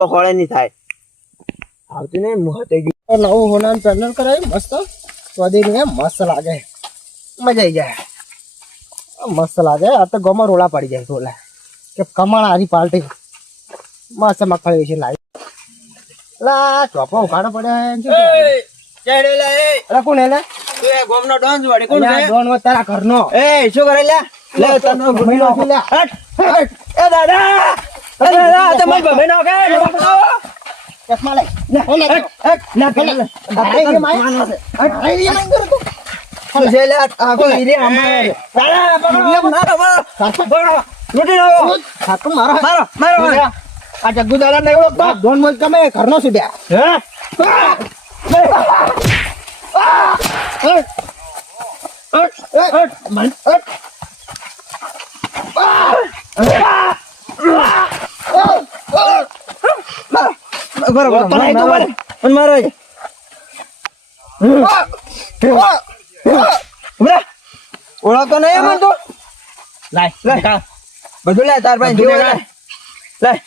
ખોળે નહીં થાય આવતી નહીં મોહતે ગયું નવું હોનાનું ચેનલ કરાવી મસ્ત સ્વાદીને મસ્ત લાગે મજા આવી જાય મસ્ત લાગે આ તો ગોમાં રોલા પડી જાય રોલા કે કમાણ આરી પાર્ટી મસ્ત મગફળી છે લાવી લા ચોપો ઉખાડો પડ્યા કોણ લે ગોમનો ડોન વળી કોણ છે ડોન તારા ઘરનો એ શું કરે લે લે તનો ભમેનો લે હટ હટ એ દાદા તે મત ભમેનો કે ચશ્મા લે લે હટ ના કે લે આઈ માનો છે હટ આઈ માન કર તું શું છે લે આ કો ઈરે અમારે દાદા પકડો મારો મારો પકડો લૂટી લો સાતું મારો મારો મારો આ જગ્ગુ દાદા ને ઓળખતો ડોન મત કમે ઘરનો સુડ્યા હે ઓળખતો નહીં એમ તો લાય બધું લે તાર ભાઈ જોડે લે